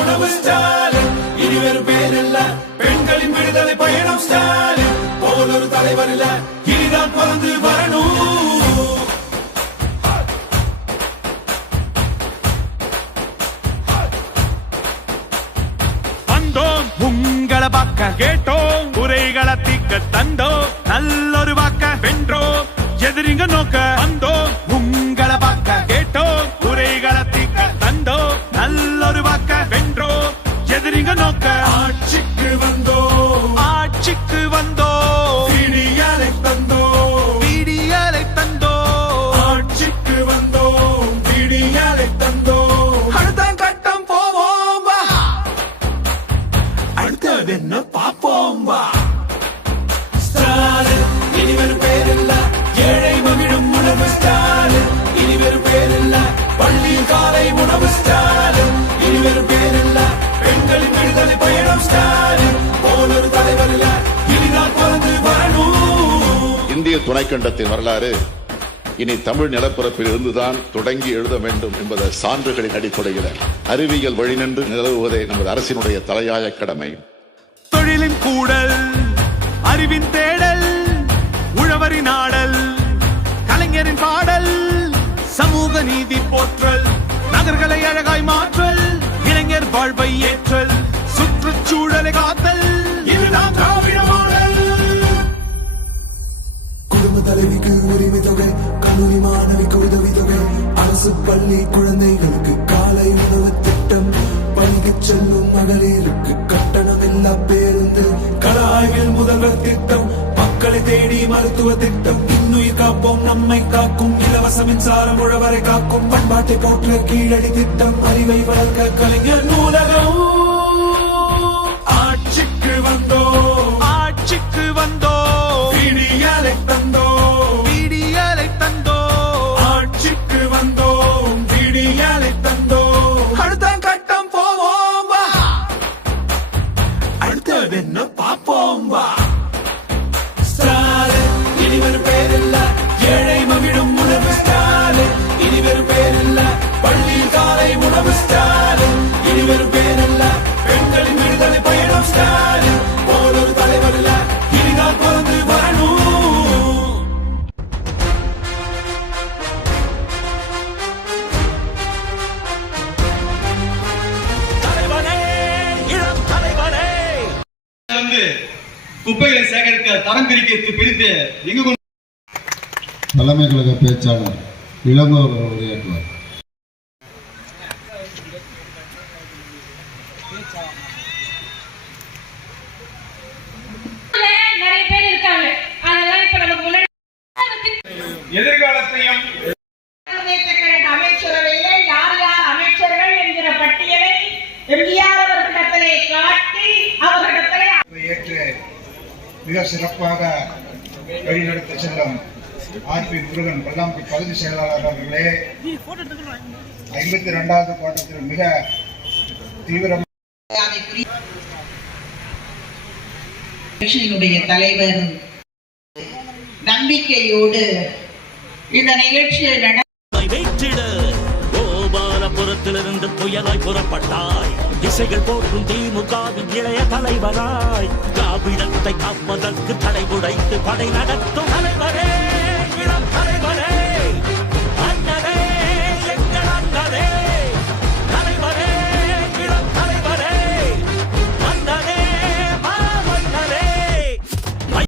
உணவு ஸ்டாலின். இனிவரும் பேரில்ல பெண்களின் விடுதலை பயணம் ஸ்டாலின். போல் ஒரு தலைவர் இல்ல, இனிதான் பிறந்து வரணும். உங்களை பார்க்க கேட்டோம், குறைகளை தீக்க தந்தோம், நல்லொரு வாக்க வென்றோம், எதிரிங்க நோக்க வந்தோம். உங்களை பார்க்க கேட்டோம், குறைகளை தீக்க தந்தோம், நல்லொரு வாக்க வென்றோம், எதிரிங்க நோக்க. ஆட்சிக்கு வந்தோம், ஆட்சிக்கு வந்தோம், விடியலை தந்தோம், விடியலை தந்தோம், ஆட்சிக்கு வந்தோம், விடியலை தந்தோம். அடுத்த கட்டம் போவோம் வா, அடுத்தது என்ன பாப்போம் வா. ஸ்டாலின் இனிவரும் பேரில்ல, ஏழை மகிழும் உணவு ஸ்டாலின். இனிவரும் பேரில்ல, பள்ளியில் காலை உணவு ஸ்டாலின். இனிவரும் பேரில்ல, பெண்களின் விடுதலை பயணம் ஸ்டாலின். போல் ஒரு தலைவர் இல்ல, இனிதான் பிறந்து வரணும். இந்திய துணைக்கண்டத்தின் வரலாறு இனி தமிழ் நிலப்பரப்பில் இருந்துதான் தொடங்கி எழுத வேண்டும் என்பத சான்றுகளின் அடிப்படையில் அறிவியல் வழிநின்று நிலவுவதே நமது அரசினுடைய தலையாய கடமை. தொழிலின் கூடல், அறிவின் தேடல், உழவரின் ஆடல், கலைஞரின் பாடல், சமூக நீதி போற்றல், நகர்களை அழகாய் மாற்றல், இளைஞர் வாழ்வை ஏற்றல், சுற்றுச்சூழலை காத்தல், இதுதான் திராவிட மாடல். குடும்ப தலைவிக்கு உரிமை தொகை, கல்லூரி மாணவிக்கு உதவி தொகை, அரசு பள்ளி குழந்தைகளுக்கு காலை உணவு திட்டம், பணிக்கு செல்லும் மகளிருக்கு கட்டணம் இல்லா பேருந்து, கள ஆய்வில் முதல்வர் திட்டம், மக்களை தேடி மருத்துவ திட்டம், இன்னுயிர் காப்போம் நம்மை காக்கும், இலவச மின்சாரம் உழவரை காக்கும், பண்பாட்டை போற்ற கீழடி திட்டம், அறிவை வளர்க்க கலைஞர் நூலகம். ஆட்சிக்கு வந்தோம், ஆட்சிக்கு வந்தோம், விடியலை தந்தோம், விடியலை தந்தோம், ஆட்சிக்கு வந்தோம், விடியலை தந்தோம். அடுத்த கட்டம் போவோம் வா, அடுத்தது என்ன பாப்போம் வா. ஸ்டாலின் இனிவரும் பேரில்ல, ஏழை மகிழும் உணவு ஸ்டாலின். இனிவரும் பேரில்ல, பள்ளியில் காலை உணவு ஸ்டாலின். இனிவரும் பேரில்ல, பெண்களின் விடுதலை பயணம் ஸ்டாலின். போல் ஒரு தலைவர் இல்ல, இனிதான் பிறந்து வரணும். தலைவனே, இளம் தலைவனே. குப்பைகளை சேகரிக்க தரம் பிரித்து எங்கு கொண்டு தலைமை கழக பேச்சாளர் இளங்கோவர் உரையாற்றுவார். நிறைய பேர் இருக்காங்க, அதெல்லாம் இப்ப நமக்கு முன்னாடி எதிர்காலத்தையும் அமைச்சரவையிலே யார் யார் அமைச்சர்கள் என்கிற பட்டியலை எம்ஜிஆர் அவர்களிடத்திலே காட்டி அவர்களிடத்திலே ஏற்று மிக சிறப்பாக வழிநடத்த செல்லும் ஆர்பி முருகன் பல்லாம்பி பகுதி செயலாளர் அவர்களே, 52வது கோட்டத்தில் மிக தீவிரமாக தலைவர் நம்பிக்கையோடு இந்த நிகழ்ச்சியை கோபாலபுரத்திலிருந்து புயலாய் புறப்பட்டாய், திசைகள் போற்றும் திமுகவின் இளைய தலைவராய், திராவிடத்தை காப்பதற்கு தடை உடைத்து படை நடத்தும்